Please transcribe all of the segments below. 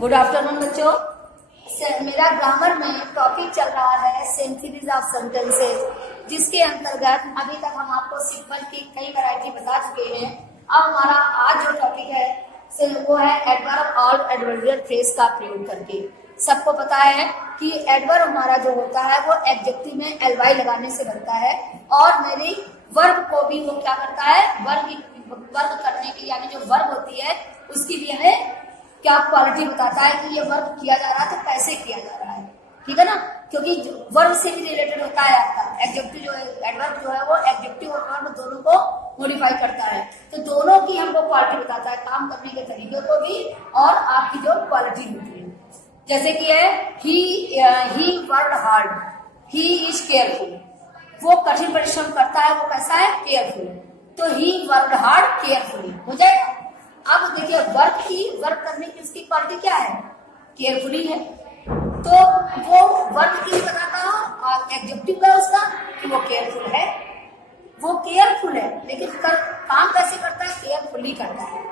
Good afternoon बच्चों। मेरा grammar में टॉपिक चल रहा है सेंचुरीज ऑफ सेंटेंसेस, जिसके अंतर्गत अभी तक हम आपको सिंपल की कई वैरायटी बता चुके हैं। अब हमारा आज जो टॉपिक है वो है एडवर्ब और एडवर्बियल फ्रेज का प्रयोग करके। सबको पता है कि एडवर्ब हमारा जो होता है वो एडजेक्टिव में एलवाई लगाने से बनता है, और मेरी वर्ब को भी वो क्या करता है, वर्ग करने की, यानी जो वर्ब होती है उसकी भी हमें क्या क्वालिटी बताता है कि ये वर्क किया जा रहा है तो कैसे किया जा रहा है। ठीक है ना, क्योंकि वर्ब से भी रिलेटेड होता है आपका एडजेक्टिव जो है, एडवर्ब जो है वो एडजेक्टिव और वर्ब दोनों को मॉडिफाई करता है। तो दोनों की हमको क्वालिटी बताता है, काम करने के तरीके को भी और आपकी जो क्वालिटी होती है। जैसे कि है he worked hard, he is careful, वो कठिन परिश्रम करता है, वो कैसा है, केयरफुल। तो ही वर्कड हार्ड केयरफुली हो जाएगा। अब देखिए वर्क करने की उसकी क्वालिटी क्या है, केयरफुली है। तो वो वर्क की बताता हूँ, एडजेक्टिव का उसका कि वो केयरफुल है, वो केयरफुल है, लेकिन काम कैसे करता है, केयरफुली करता है।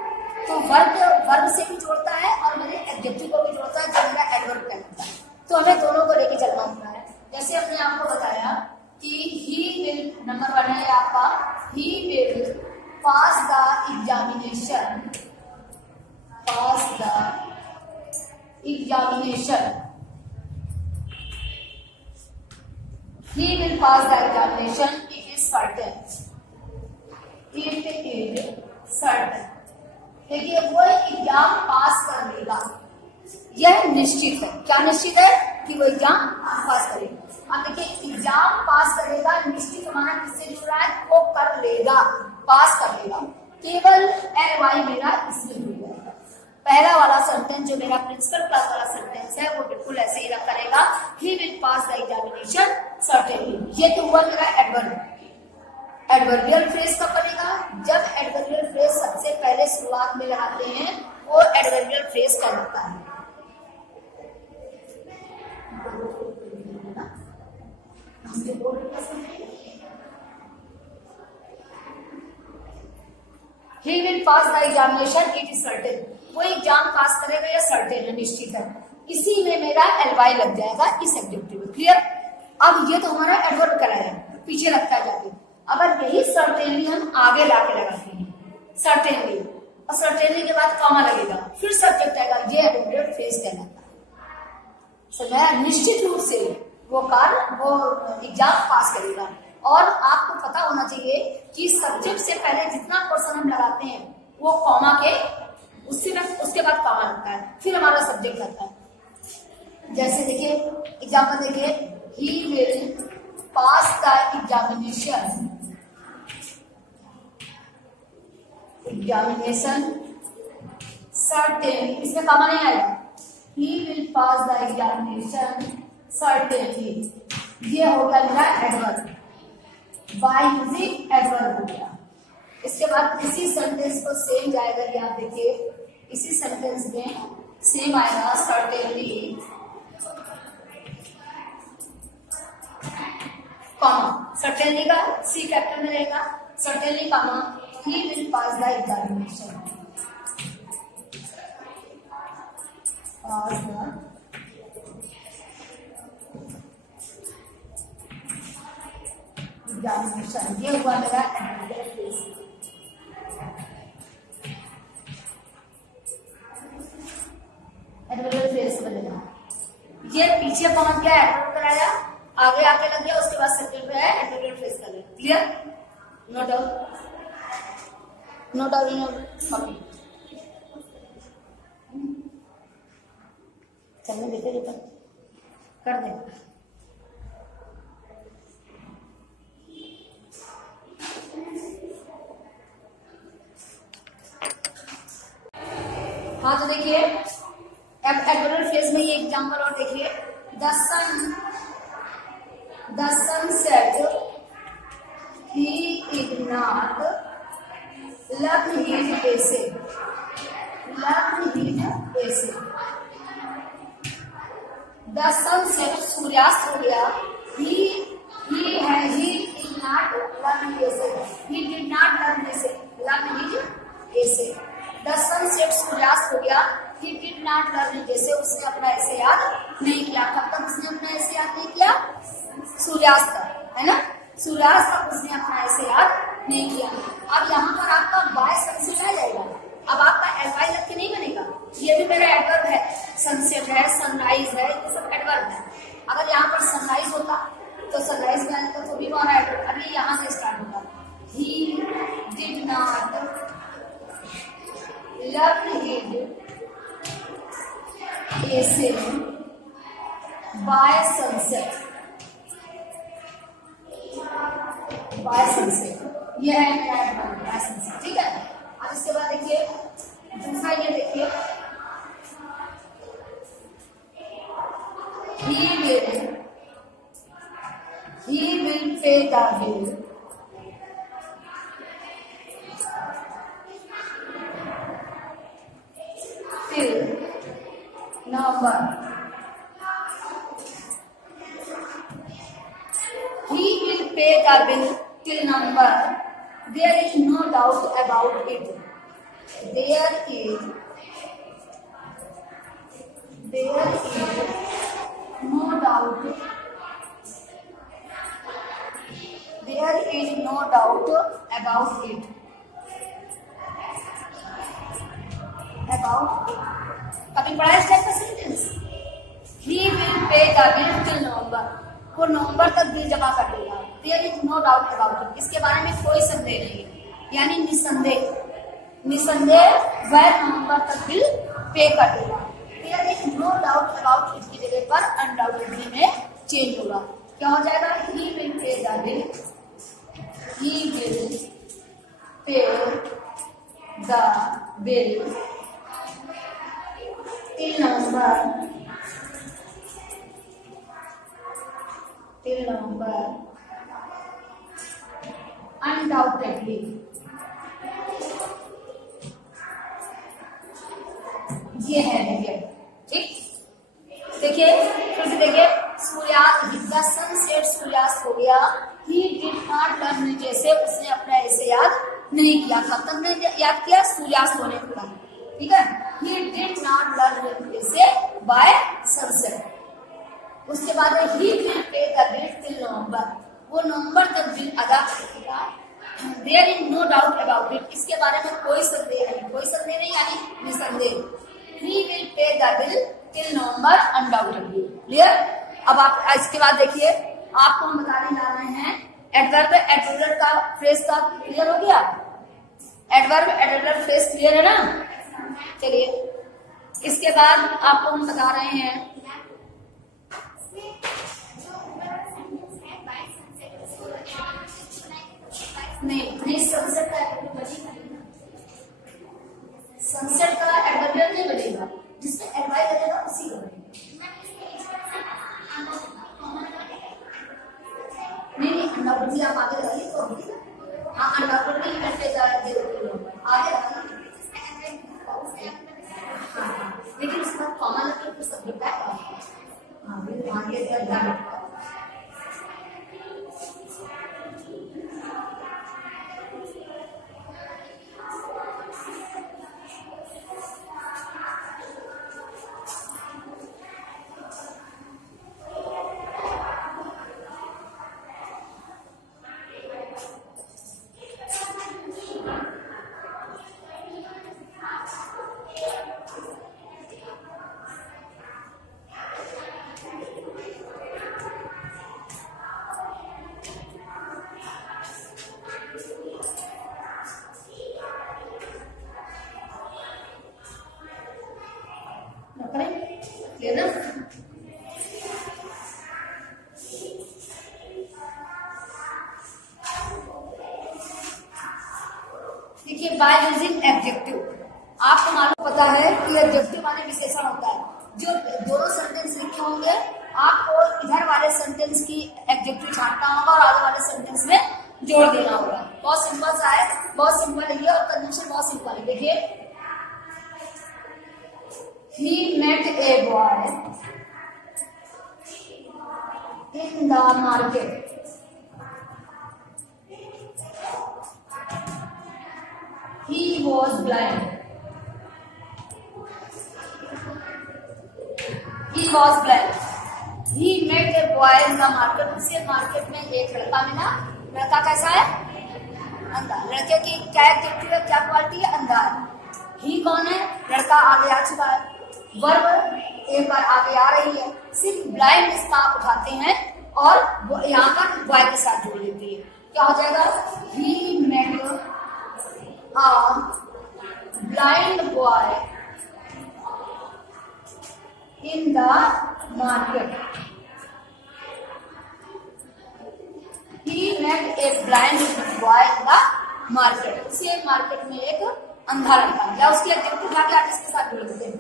तो वर्क से भी जोड़ता है और मेरे एडजेक्टिव को भी जोड़ता है, जो मेरा एडवर्ब कहलाता है। तो हमें दोनों को लेके चलना होता है। जैसे हमने आपको बताया कि ही विल, नंबर 1 है आपका, he will pass the examination, pass the examination, he will pass the examination, it is certain, it is certain। देखिए वो एग्जाम पास कर लेगा, यह निश्चित है। क्या निश्चित है कि वो एग्जाम पास करेगा। अब देखिए एग्जाम पास करेगा, निश्चित हमारा किससे जुड़ रहा है, वो कर लेगा, पास कर लेगा। केवल एलवाई मेरा इसमें जुड़ जाएगा। पहला वाला सेंटेंस जो मेरा प्रिंसिपल क्लास वाला सेंटेंस है वो बिल्कुल ऐसे ही करेगा, he will pass the examination certainly. ये तो हुआ मेरा एडवर्ब। एडवर्बियल फ्रेज कब बनेगा, जब एडवर्बियल फ्रेज सबसे पहले शुरुआत में लगाते हैं वो एडवर्बियल फ्रेज कहलाता है। He will pass the examination, it is certain। वो एग्जाम पास करेगा, या सर्टेन है, निश्चित है। इसी में मेरा एलवाई लग जाएगा इस एडजेक्टिव में। क्लियर। अब ये तो हमारा एडवर्ब कराया, पीछे लगता है जाके। अब यही सर्टेनली हम आगे लाके लगाते हैं, सर्टेनली, और सर्टेनली के बाद कॉमा लगेगा, फिर सब्जेक्ट आएगा, ये एडवर्बियल फ्रेज कहलाता है। समझा। निश्चित रूप से वो एग्जाम पास करेगा। और आपको पता होना चाहिए कि सब्जेक्ट से पहले जितना पोर्शन हम लगाते हैं वो कॉमा के उसके बाद कॉमा लगता है, फिर हमारा सब्जेक्ट लगता है। जैसे देखिए एग्जाम्पल देखिए, he will pass the examination certainly, इसमें कॉमा नहीं आएगा। He will pass the examination certainly, ये हो गया मेरा एडवर्ब, बाय यूजिंग एडवर्ब हो गया। इसके बाद इसी सेंटेंस को सेम जाएगा, ये आप देखिए इसी सेंटेंस में सेम आएगा, सर्टेनली कॉमा, सर्टेनली का सी कैपिटल में रहेगा, certainly comma, he will pass the examination, pass the examination. ये हुआ मेरा एडवर्बियल फ्रेज। एडवर्बियल फ्रेज बनेगा। ये पीछे कौन क्या एडवर्ब कराया, आगे आके लग गया, उसके बाद सब्जेक्ट पे है, एडवर्बियल फ्रेज कर लिया। Clear. No doubt, no doubt, no copy. चलने देते कर दे। हाँ तो देखिए एडवर्बियल फ्रेज में ये एग्जांपल और देखिए, the sun said he did not love his essay, the sun said सूर्यास्त हो गया, he did not love his essay, he did not love his essay, the sun set सूर्यास्त हो गया, he did नॉट लर्न जैसे उसने अपना ऐसे याद नहीं किया। कब तक उसने अपना ऐसे याद नहीं किया? सूर्यास्त तक, है ना? सूर्यास्त तक उसने अपना ऐसे याद नहीं किया। अब यहाँ पर आपका बाय सनसेट आ जाएगा। अब आपका एडवाई लग के नहीं बनेगा, ये भी मेरा एडवर्ब है, सनसेट है, सनराइज है, ये सब एडवर्ब है। अगर यहाँ पर सनराइज होता तो सनराइज का तो भी हमारा एडवर्ब। अभी यहाँ से स्टार्ट होगा, ही डिड नॉट लर्न हिज ऐसे बाय सनसेट, बाय सनसेट, ये है मेरा एडवर्ब बाय सनसेट, ठीक है। अब इसके बाद देखिए दूसरा, ये देखिए he will pay the bill till November. He will pay the bill till November. There is no doubt about it. There is no doubt. There is no doubt about it. About it. कभी पढ़ा इस type का sentence? He will pay the bill till November. वो नवंबर तक bill जमा कर देगा। There is no doubt about it. इसके बारे में कोई संदेह नहीं है, यानी निसंदेह, निसंदेह वह नवंबर तक बिल पे कर देगा। There is no doubt about it की जगह पर undoubtedly में चेंज होगा। क्या हो जाएगा? He will pay the bill. He will pay the bill till November. Till November. Undoubtedly. ये है देखिए, ठीक। देखिए फिर से देखिए, सूर्यास्त, सनसेट सूर्यास्त हो गया। ही डिड नॉट लर्न जैसे उसने अपना ऐसे याद नहीं किया। कब तक नहीं याद किया? सूर्यास्त होने का, ठीक है। ही डिड नॉट लर्न जैसे बाय सनसेट। उसके बाद he will pay the bill till November, वो नवंबर तक बिल अदा करेगा। There is no doubt about it, इसके बारे में कोई संदेह नहीं, कोई संदेह नहीं यानी निसंदेह। ही will pay the bill till November undoubtedly. Clear? अब आप इसके बाद देखिए, आपको हम बताने जा रहे हैं एडवर्ब एडवर्ब का फ्रेज का। क्लियर हो गया? एडवर्ब एडवर्ब फ्रेज क्लियर है ना? चलिए इसके बाद आपको हम बता रहे हैं नहीं सनसेट का सनसेट का एडवर्ब नहीं बनेगा, जिसमें एडवाइस लगेगा उसी का बनेगा। नहीं अनडाउटेडली आप आगे रहिए तो होगी। हाँ अनडाउटेडली करते जाए आगे रहिए। हाँ लेकिन उसके बाद कॉमा लग के सब लिखा है। हाँ बिल्कुल आगे ध्यान ना। देखिए बाय यूजिंग एडजेक्टिव, आपको मालूम पता है कि एडजेक्टिव माने विशेषण होता है। जो दोनों सेंटेंस लिखे होंगे आपको इधर वाले सेंटेंस की एडजेक्टिव छांटना होगा और आगे वाले सेंटेंस में जोड़ देना होगा। बहुत सिंपल सा है, बहुत सिंपल है और कंजंक्शन बहुत सिंपल है। देखिए he met a boy in the market. He was blind. Was blind. He met a boy in the market, उसे मार्केट में एक लड़का मिला। लड़का कैसा है? अंधा। लड़के की क्या एक्टिविटी है, क्या क्वालिटी है? अंधा है। ही कौन है? लड़का आगे आ चुका है। वर्ब एक बार आगे आ रही है, सिर्फ ब्लाइंड इसका आप उठाते हैं और यहाँ पर बॉय के साथ जोड़ लेते हैं। क्या हो जाएगा? He met a blind boy in the market. He met a blind boy in the market। उसे मार्केट में एक अंधा लड़का मिला। उसकी एक्टिविटी उठा के आर्टिस्ट के साथ जोड़ देते हैं।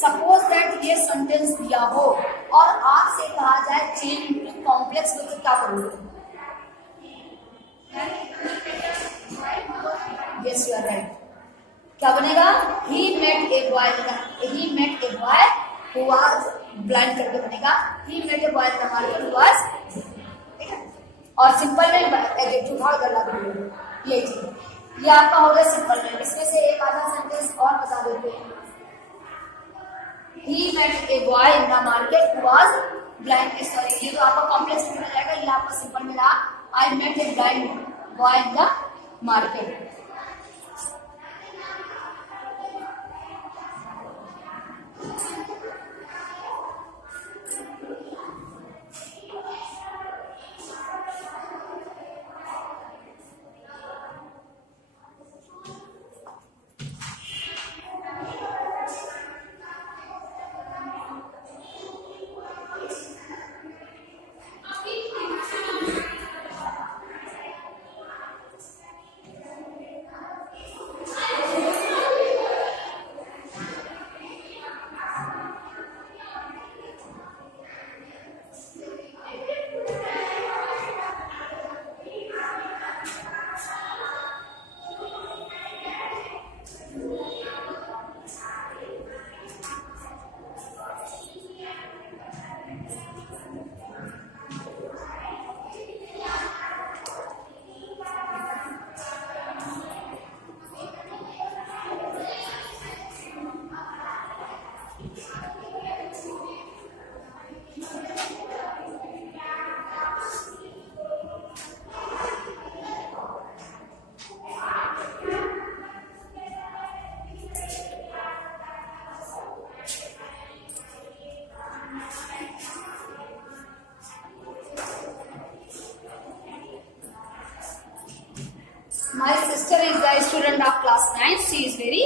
सपोज दैट ये सेंटेंस दिया हो और आपसे कहा जाए चेंज इनटू कॉम्प्लेक्स में, तो क्या करोगे? Yes, you are right. क्या बनेगा? He met a boy who was blind करके बनेगा He met a boy in the market who was, ठीक है। और सिंपल नेम एडजेक्टिव उठा कर ला दो। ये चीज ये आपका हो गया सिंपल नेम। इसमें से एक आधा सेंटेंस और बता देते हैं। He met a boy in the market who was blind। Sorry, ये तो आपका कॉम्प्लेक्स में जाएगा। ये आपका सिंपल में रहा I met a blind boy in the market। My sister is the student of class 9. She is very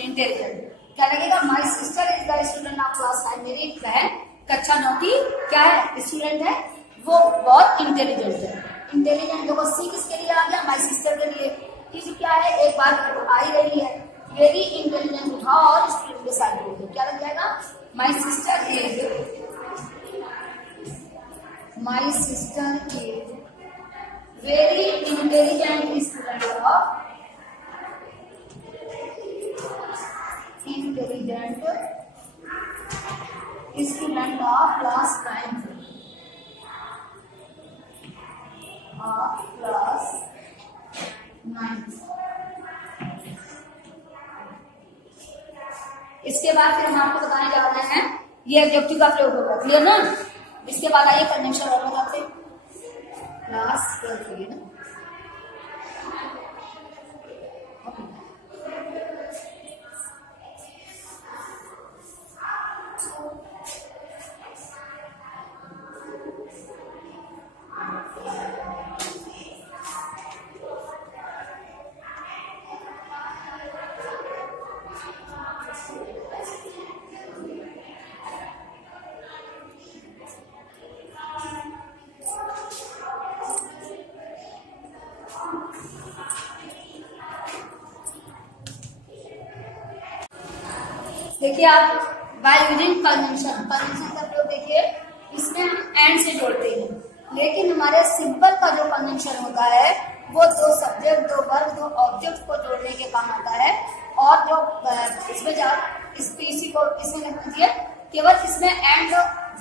intelligent। क्या लगेगा? My sister is the student of class 9। मेरी बहन कक्षा 9 की क्या है? स्टूडेंट है। वो बहुत इंटेलिजेंट है। इंटेलिजेंट देखो सी किसके लिए आ गया? माई सिस्टर के लिए। इस क्या है? एक बार आ ही रही है। वेरी इंटेलिजेंट उठाओ और स्टूडेंट के साथ जोड़ दो। क्या लग जाएगा? My sister is very intelligent student of class 9 इसके बाद फिर हम आपको बताने जा रहे हैं ये एडजेक्टिव का प्रयोग होगा। क्लियर ना? इसके बाद आइए कंजंक्शन और बताते हैं। क्लास 12 के लिए ना देखिए आप बाय यूजिंग कंजंक्शन का प्रयोग देखिए, इसमें हम एंड से जोड़ते हैं, लेकिन हमारे सिंपल का जो कंजंक्शन होता है वो दो सब्जेक्ट, दो वर्ब, दो ऑब्जेक्ट को जोड़ने के काम आता है। और जो इसमें इसमें लिख दीजिए केवल इसमें एंड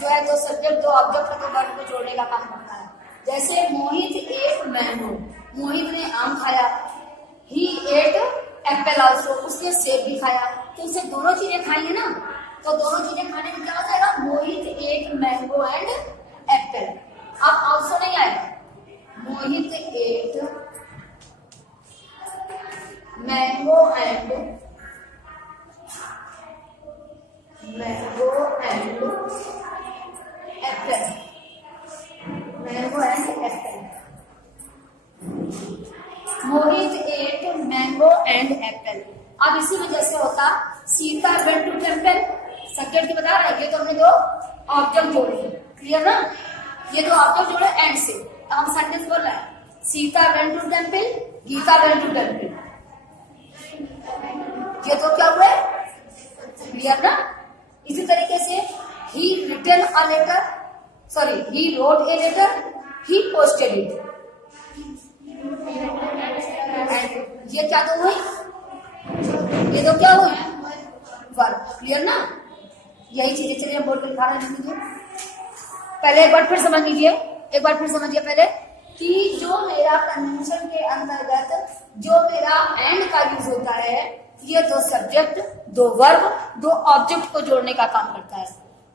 जो है दो सब्जेक्ट, दो ऑब्जेक्ट, दो वर्ब को जोड़ने का काम करता है। जैसे मोहित एक मैंगो, मोहित ने आम खाया। ही एट एप्पल ऑल्सो, उसने सेब भी खाया। तो उसे दोनों चीजें खाई है ना, तो दोनों चीजें खाने में क्या हो जाएगा? Mango and apple. अब ऑल्सो नहीं आएगा, Mohit ate mango and apple, mango and apple. Mohit ate mango and apple. अब इसी में जैसे होता Sita went to temple, subject की बता रहे हैं, ये तो हमने जो ऑब्जेक्ट जोड़े, क्लियर ना, ये दो ऑब्जेक्ट जोड़े एंड से। अब हम सेंटेंस बोल रहे हैं, Sita went to temple, Gita went to temple, ये तो क्या हुआ, क्लियर ना। इसी तरीके से he written a letter, sorry he wrote a letter, he posted it, ये क्या तो हुई, ये तो क्या हुई वर्ब, क्लियर ना। यही चीजें चलिए हम बोर्ड पे लिखा रहे हैं। पहले एक बार फिर समझ लीजिए, एक बार फिर समझिए पहले कि जो मेरा कन्वेंशन के अंतर्गत जो मेरा एंड का यूज होता है, ये दो सब्जेक्ट, दो वर्ब, दो ऑब्जेक्ट को जोड़ने का काम करता है।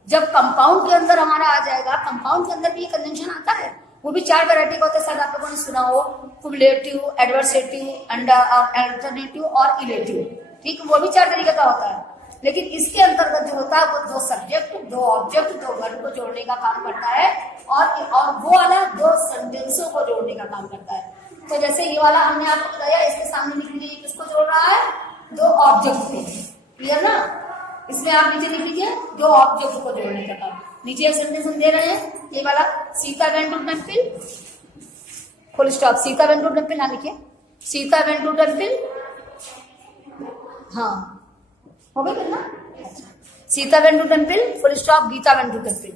जब कंपाउंड के अंदर हमारा आ जाएगा, कंपाउंड के अंदर भी ये कन्वेंशन आता है, वो भी 4 वैरायटी का होता है, शायद आप लोगों ने सुना हो, कुमुलेटिव, एडवर्सेटिव, अल्टरनेटिव और इलेटिव, ठीक, वो भी 4 तरीके का होता है। लेकिन इसके अंतर्गत जो होता है वो दो सब्जेक्ट, दो ऑब्जेक्ट, दो वर्ब को जोड़ने का काम करता है, और वो वाला दो सेंटेंसों को जोड़ने का काम करता है। तो जैसे ये वाला हमने आपको बताया, इसके सामने लिख लीजिए किसको जोड़ रहा है, दो ऑब्जेक्ट को, क्लियर ना। इसमें आप नीचे लिख लीजिए दो ऑब्जेक्ट को जोड़ने का काम। नीचे एक सेंटेंस हम दे रहे हैं, ये वाला, Sita went to temple, full stop, Sita went to temple ना लिखिए, सीता वेंट टू टेम्पल, हाँ हो गया ना, Sita went to temple, full stop, Gita went to temple.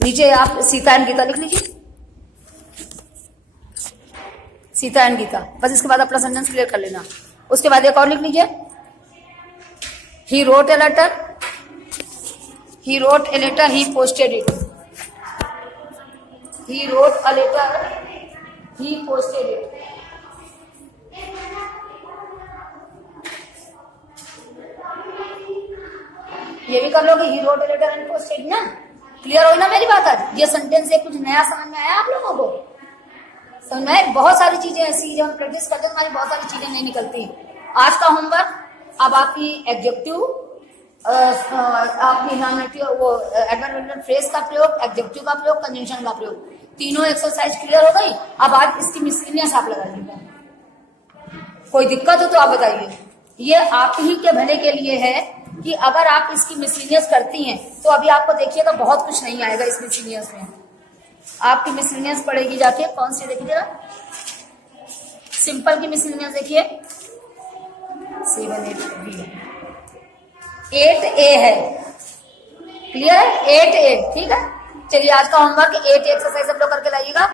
नीचे आप सीता एंड गीता लिख लीजिए, सीता एंड गीता, बस इसके बाद अपना सेंटेंस क्लियर कर लेना। उसके बाद एक और लिख लीजिए, he wrote a letter, he wrote a letter, he posted it, he wrote a letter, he posted it. ये भी कर लोगे, he wrote a letter and posted ना, क्लियर हो ना मेरी बात। आज ये सेंटेंस है, कुछ नया समझ में आया आप लोगों को, समझ में। बहुत सारी चीजें ऐसी जब हम प्रैक्टिस करते हैं हमारी बहुत सारी चीजें नहीं निकलती। आज का होमवर्क, अब आपकी एडजेक्टिव, आपकी नॉमिनेटिव, वो एडवर्ब फ्रेज का प्रयोग, एडजेक्टिव का प्रयोग, कंजंक्शन का प्रयोग, तीनों एक्सरसाइज क्लियर हो गई। अब आज इसकी मिसलिनियस आप लगाइएगा, कोई दिक्कत हो तो आप बताइए। ये आप ही के भले के लिए है कि अगर आप इसकी मिसलिनियस करती हैं तो अभी आपको देखिएगा बहुत कुछ नहीं आएगा इस मिसलिनियस में। आपकी मिसलिनियस पड़ेगी जाके, कौन सी देखिए जरा, सिंपल की मिसलिनियस देखिए, 7 8 8A है, क्लियर है, 8A, ठीक है। चलिए आज का होमवर्क 8 एक्सरसाइज आप लोग करके लाइएगा।